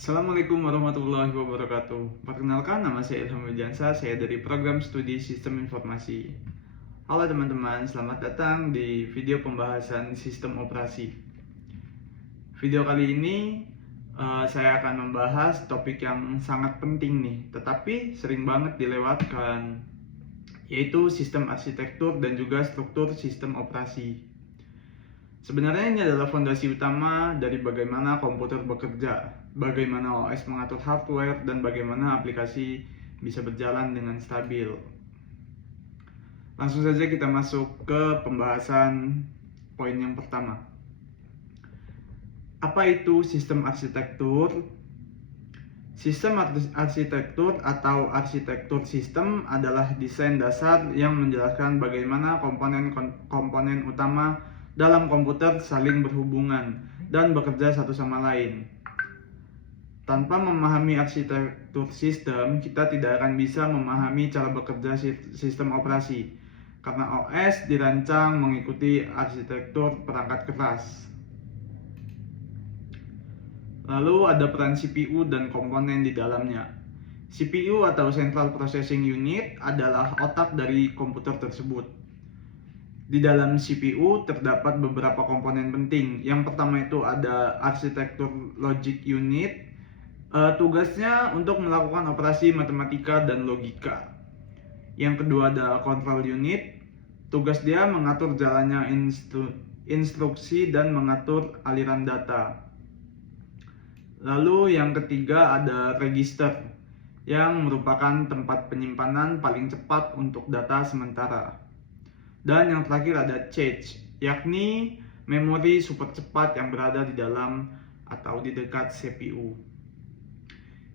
Assalamualaikum warahmatullahi wabarakatuh. Perkenalkan, nama saya Ilham Wijansa, saya dari program studi Sistem Informasi. Halo teman-teman, selamat datang di video pembahasan sistem operasi. Video kali ini saya akan membahas topik yang sangat penting nih, tetapi sering banget dilewatkan, yaitu sistem arsitektur dan juga struktur sistem operasi. Sebenarnya ini adalah fondasi utama dari bagaimana komputer bekerja, bagaimana OS mengatur hardware, dan bagaimana aplikasi bisa berjalan dengan stabil. Langsung saja kita masuk ke pembahasan poin yang pertama. Apa itu sistem arsitektur? Sistem arsitektur atau arsitektur sistem adalah desain dasar yang menjelaskan bagaimana komponen-komponen utama dalam komputer saling berhubungan dan bekerja satu sama lain. Tanpa memahami arsitektur sistem, kita tidak akan bisa memahami cara bekerja sistem operasi, karena OS dirancang mengikuti arsitektur perangkat keras. Lalu ada peran CPU dan komponen di dalamnya. CPU atau Central Processing Unit adalah otak dari komputer tersebut. Di dalam CPU terdapat beberapa komponen penting. Yang pertama itu ada arsitektur logic unit. Tugasnya untuk melakukan operasi matematika dan logika. Yang kedua ada control unit. Tugas dia mengatur jalannya instruksi dan mengatur aliran data. Lalu yang ketiga ada register, yang merupakan tempat penyimpanan paling cepat untuk data sementara. Dan yang terakhir ada cache, yakni memori super cepat yang berada di dalam atau di dekat CPU.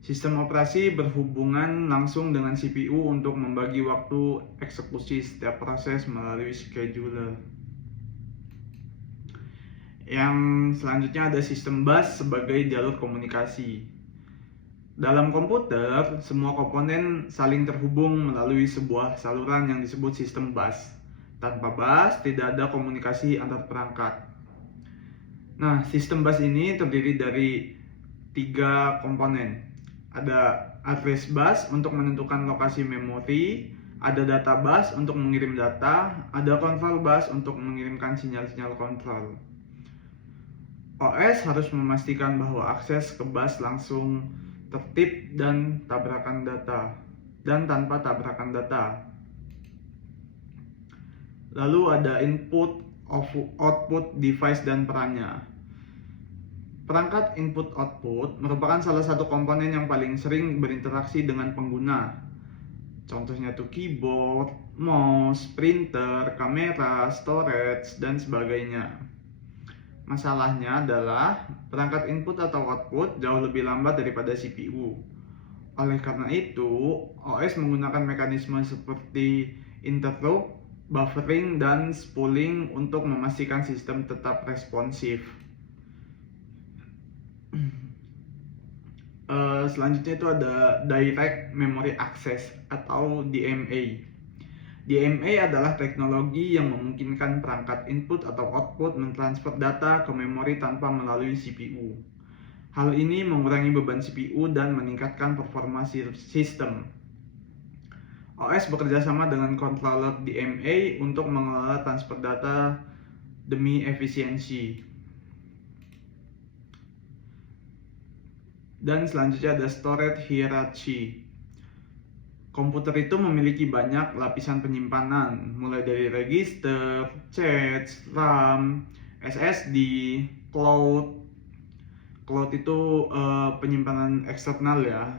Sistem operasi berhubungan langsung dengan CPU untuk membagi waktu eksekusi setiap proses melalui scheduler. Yang selanjutnya ada sistem bus sebagai jalur komunikasi. Dalam komputer, semua komponen saling terhubung melalui sebuah saluran yang disebut sistem bus. Tanpa bus, tidak ada komunikasi antar perangkat. Nah, sistem bus ini terdiri dari 3 komponen. Ada address bus untuk menentukan lokasi memori, ada data bus untuk mengirim data, ada control bus untuk mengirimkan sinyal-sinyal kontrol. OS harus memastikan bahwa akses ke bus langsung, tertib, dan tanpa tabrakan data. Lalu ada input, output, device, dan perannya. Perangkat input-output merupakan salah satu komponen yang paling sering berinteraksi dengan pengguna. Contohnya tuh keyboard, mouse, printer, kamera, storage, dan sebagainya. Masalahnya adalah perangkat input atau output jauh lebih lambat daripada CPU. Oleh karena itu, OS menggunakan mekanisme seperti interrupt, buffering, dan spooling untuk memastikan sistem tetap responsif. Selanjutnya itu ada Direct Memory Access atau DMA. DMA adalah teknologi yang memungkinkan perangkat input atau output mentransfer data ke memori tanpa melalui CPU. Hal ini mengurangi beban CPU dan meningkatkan performa sistem. OS bekerja sama dengan controller DMA untuk mengelola transfer data demi efisiensi. Dan selanjutnya ada storage hierarchy. Komputer itu memiliki banyak lapisan penyimpanan, mulai dari register, cache, RAM, SSD, cloud. Cloud itu penyimpanan eksternal ya.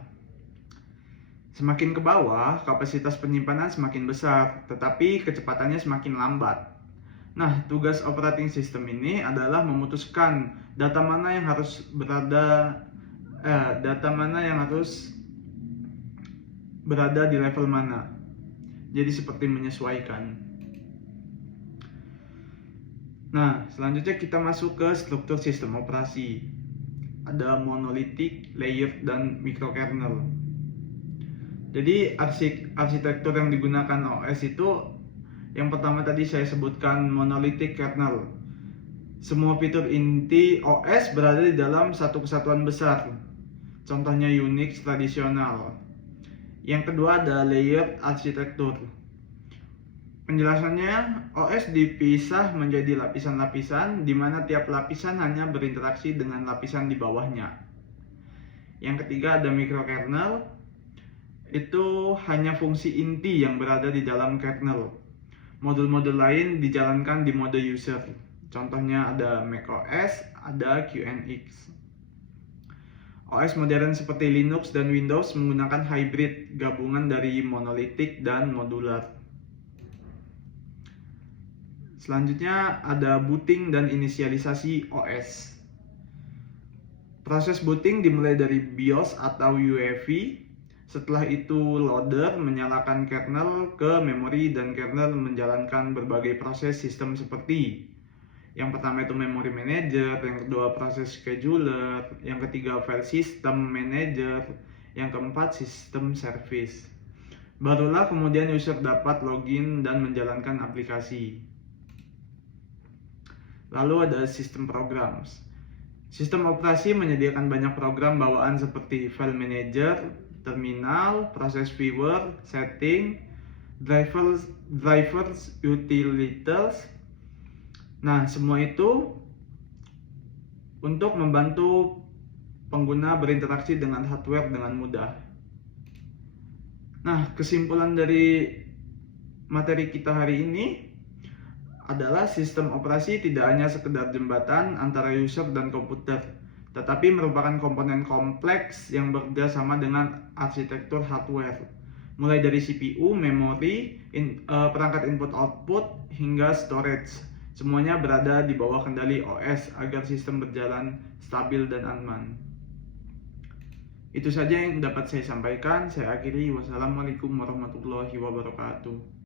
Semakin ke bawah, kapasitas penyimpanan semakin besar, tetapi kecepatannya semakin lambat. Nah, tugas operating system ini adalah memutuskan data mana yang harus berada di level mana. Jadi seperti menyesuaikan. Nah, selanjutnya kita masuk ke struktur sistem operasi. Ada monolithic, layered, dan microkernel. Jadi arsitektur yang digunakan OS itu, yang pertama tadi saya sebutkan monolithic kernel. Semua fitur inti OS berada di dalam satu kesatuan besar. contohnya Unix tradisional. Yang kedua ada layered arsitektur. Penjelasannya, OS dipisah menjadi lapisan-lapisan di mana tiap lapisan hanya berinteraksi dengan lapisan di bawahnya. Yang ketiga ada microkernel. Itu hanya fungsi inti yang berada di dalam kernel. Modul-modul lain dijalankan di mode user. Contohnya ada macOS, ada QNX. OS modern seperti Linux dan Windows menggunakan hybrid, gabungan dari monolitik dan modular. Selanjutnya ada booting dan inisialisasi OS. Proses booting dimulai dari BIOS atau UEFI. Setelah itu loader menyalakan kernel ke memori dan kernel menjalankan berbagai proses sistem seperti yang pertama itu memory manager, yang kedua proses scheduler, yang ketiga file system manager, yang keempat sistem service. Barulah kemudian user dapat login dan menjalankan aplikasi. Lalu ada sistem programs. Sistem operasi menyediakan banyak program bawaan seperti file manager, terminal, proses viewer, setting, drivers, utilities. Nah, semua itu untuk membantu pengguna berinteraksi dengan hardware dengan mudah. Nah, kesimpulan dari materi kita hari ini adalah sistem operasi tidak hanya sekedar jembatan antara user dan komputer, tetapi merupakan komponen kompleks yang bekerja sama dengan arsitektur hardware. Mulai dari CPU, memori, perangkat input-output, hingga storage. Semuanya berada di bawah kendali OS agar sistem berjalan stabil dan aman. Itu saja yang dapat saya sampaikan. Saya akhiri. Wassalamualaikum warahmatullahi wabarakatuh.